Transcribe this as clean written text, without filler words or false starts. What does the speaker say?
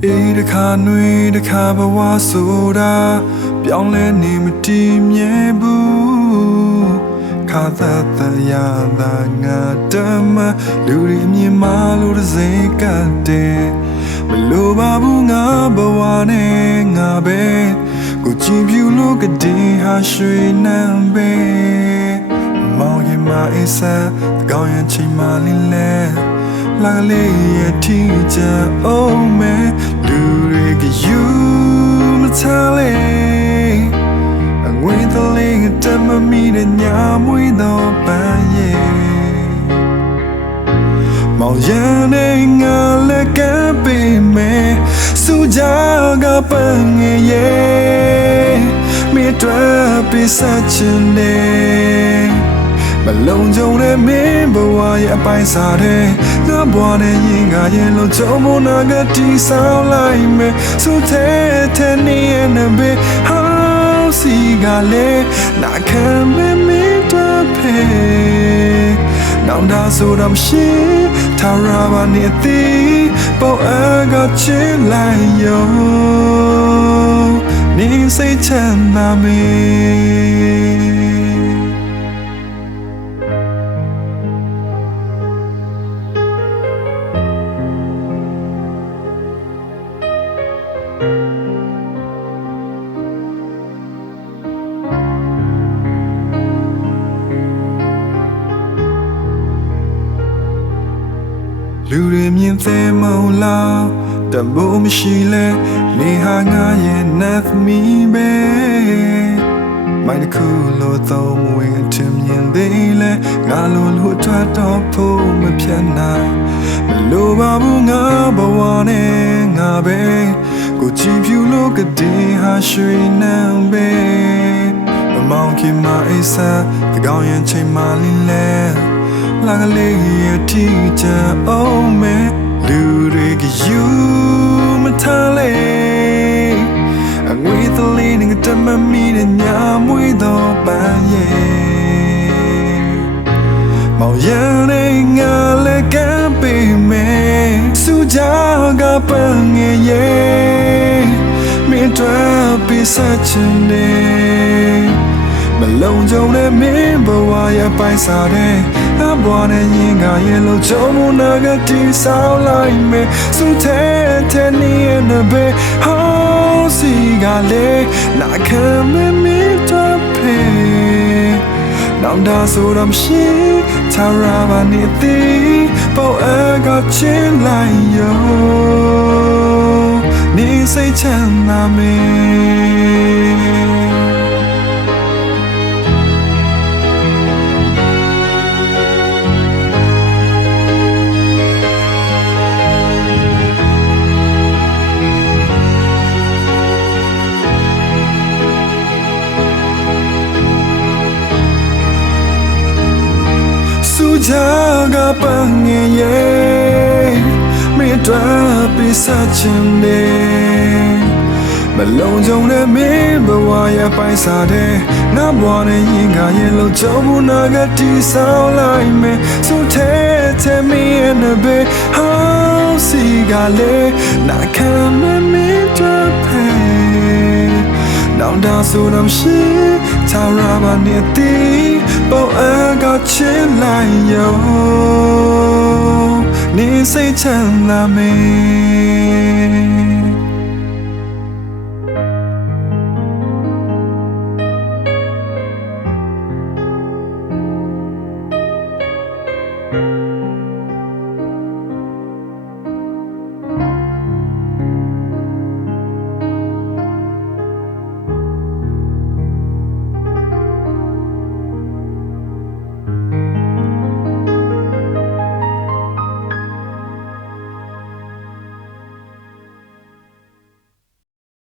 တခါနှွေတခါဘဝဆိုတာပြောင်းလဲနေမတည်မြဲဘူးခါသက်သက်ရတာငါတမလူတွေမြင်မှလို့တစ်စိတ်ကတည်းမလိုပါဘူးငါဘဝနဲ့ငါပဲကိုကြည့်ပြလို့ကတည်းဟာရွှေနှံပဲမောင်ရင်မအေးစားကောင်းရင်ချိန်မှလေးလဲလာလေးရဲ့ထီချာအောင်မဲလူတွေကယူမထားလေအငွေတလေးတမမီတဲ့ညာမွေးတော့ပန်းရဲ့မောင်ရန်နေငါလက်ကပေးမယ်စူကြကပန်းငယ်ရဲ့မိတွေ့ပေးစားချင်တယ်မလုံးကြုံတဲ့မင်းဘဝရဲ့အပိုင်းစားတဲ့ငါဘဝနဲ့ရင်ငါရဲ့လုံးကြုံမနာကတိဆောင်လိုက်မယ်ဆိုတဲ့နေရဲ့နဘေဟောင်းစီကလည်းနာခံမမင်းတော့ဖေနောင်တဆိုတော့မရှိထာဝရပါနေသည်ပေါ်အကချစ်လိုက်ရောနေစိတ်ချမ်းသာမေလူတွေမြင်သေးမလားတမိုးမရှိလဲနေဟာငါရဲ့ nothing me ပဲမိုင်းတစ်ခုလို့သုံးဝင်အထင်မြင်သေးလဲငါလိုလို့ထွက်တော့ဖို့မဖြတ်နိုင်မလိုပါဘူးငါဘဝနဲ့ငါပဲကိုကြည့်ပြလို့ကတည်းဟာရွှေနှံပဲမမောင်ခင်မအေးစားတကောင်းရင်ချိန်မှလေးလဲလာကလေးရဲ့ထီချာအောင်မဲလူတွေကယူမထားလေအငွေတလေးနဲ့တမမီတဲ့ညာမွေးတော့ပန်းရဲ့မောင်ရန်နေငါလက်ကပေးမယ်စူကြကပန်းငယ်ရဲ့မင်းတွေ့ပေးစားချင်တယ်မလုံးကြုံတဲ့မင်းဘဝရဲ့ပိုင်စားတဲ့ငါဘဝနဲ့ရင်ငါရဲ့လုံးကြုံမနာကတိဆောင်လိုက်မယ်စူတဲ့နေရဲ့နဘေဟောင်းစီကလည်းနာခံမမင်းတော့ဖေနောင်တဆိုတော့မရှိထာဝရပါနေသည်ပေါ်အကချစ်လိုက်ရောနေစိတ်ချမ်းသာမေကြကပန်းငယ်ရဲ့မိတွေ့ပေးစားချင်တယ်မလုံးကြုံတဲ့မင်းဘဝရဲ့ပိုင်စားတဲ့ငါဘဝနဲ့ရင်ငါရဲ့လုံးကြုံမနာကတိဆောင်လိုက်မယ်ဆိုတဲ့မင်းရဲ့နဘေဟောင်းစီကလည်းနာခံမမင်းတွေ့ဖေနောင်တဆိုတော့မရှိထာဝရပါနေသည်ပေါ်အကချစ်လိုက်ရောနေစိတ်ချမ်းသာမေ